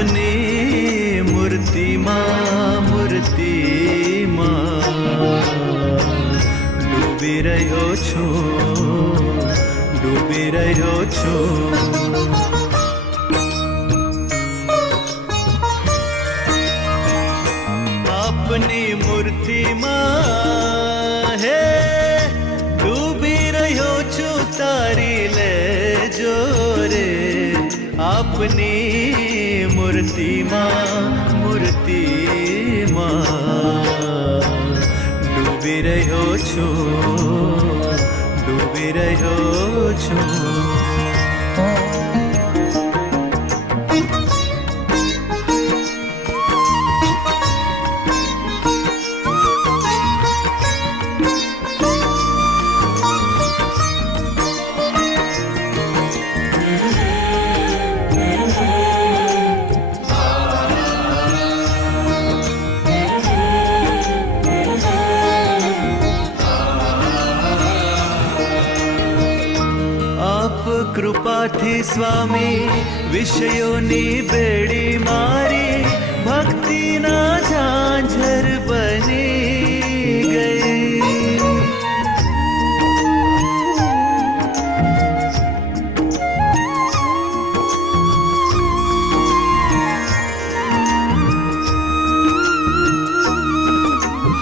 આપની મૂર્તિમાં ડૂબી રહ્યો છું આપની મૂર્તિમાં હે ડૂબી રહ્યો છું તારી લેજો રે આપની મૂર્તિમાં ડૂબી રહ્યો છું કૃપાથી સ્વામી વિષયોની બેડી મારી ભક્તિના ઝાંઝર બની ગઈ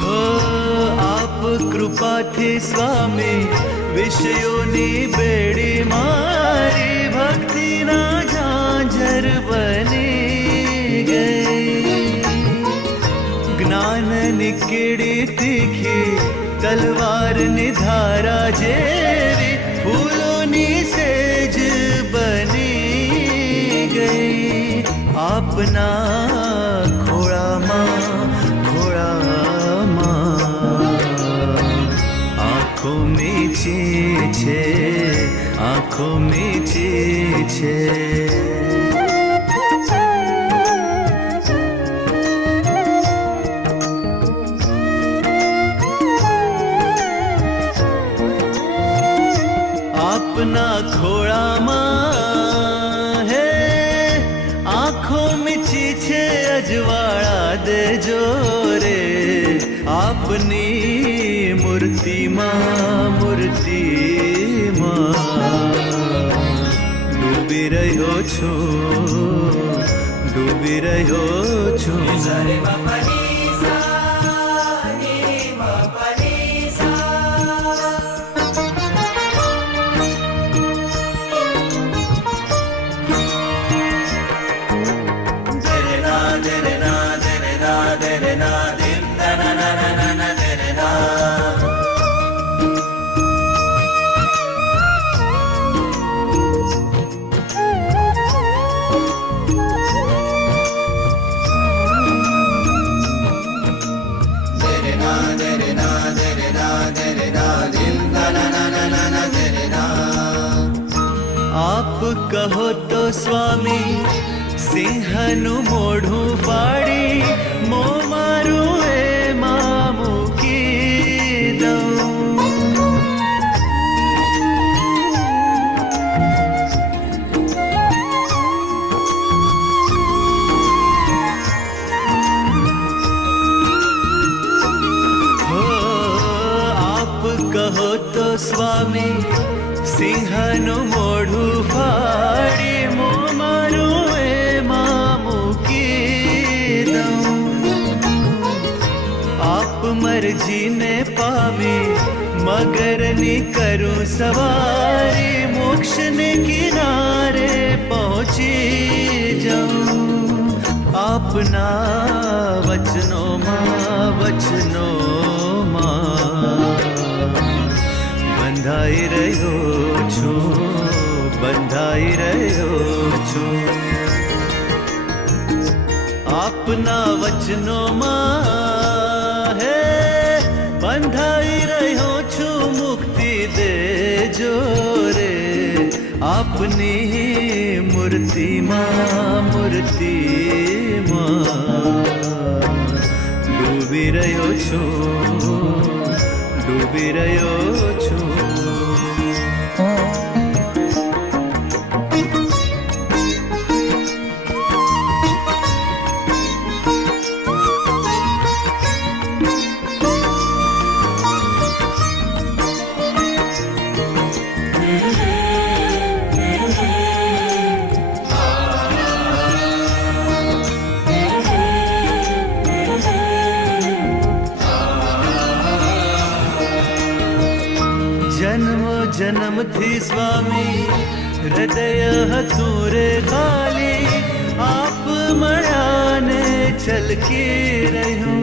હો આપ કૃપાથી સ્વામી વિષયોની બેડી મારી ભક્તિના ઝાંઝર બની ગઈ જ્ઞાનની કીડી તીખી તલવારની ધારા જેવી ફૂલોની સેજ બની ગઈ આપના ખોળામાં આંખો મીચી છે આપના ખોળામાં હે આંખો મીચી છે અજવાળા દેજો રે આપની મૂર્તિમાં ડૂબી રહ્યો છું આપ કહો તો સ્વામી સિંહનું મોઢું ફાડી મો મારું એમાં મૂકી દઉં હો આપ કહો તો સ્વામી સિંહનું મોઢું ફાડી મો મારું એમાં મૂકી દઉં આપ મરજીને પામી મગરની કરું સવારી મોક્ષને કિનારે પહોંચી જાઉં આપના વચનોમાં બંધાઈ રહ્યો છું આપના વચનોમાં હે બંધાઈ રહ્યો છું મુક્તિ દેજો રે આપની મૂર્તિમાં ડૂબી રહ્યો છું જન્મથી સ્વામી હૃદય હતું રે ખાલી આપ મળ્યા ને છલકી રહ્યું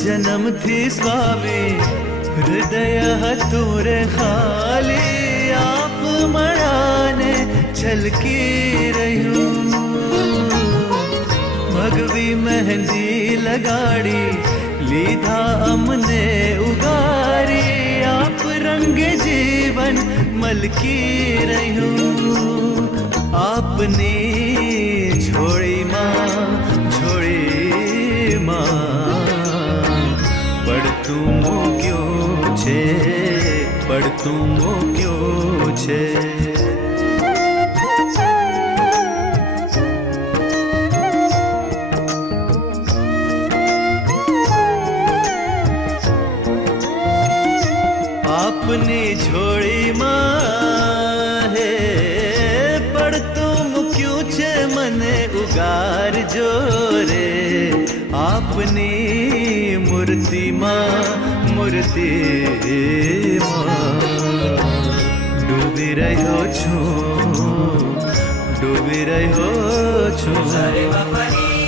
જન્મથી સ્વામી હૃદય હતું રે ખાલી આપ મળ્યાને છલકી રહ્યું ભગવી મહેંદી લગાડી લીધા અમને ઉગારી આપ રંગે જીવન મલકી રહ્યું આપની છોડીમાં પડતું મૂક્યું છે પડતું મૂક્યું છે આપની જોડીમાં હે પડતું મૂક્યું છે મને ઉગારજો રે આપની મૂર્તિમાં ડૂબી રહ્યો છું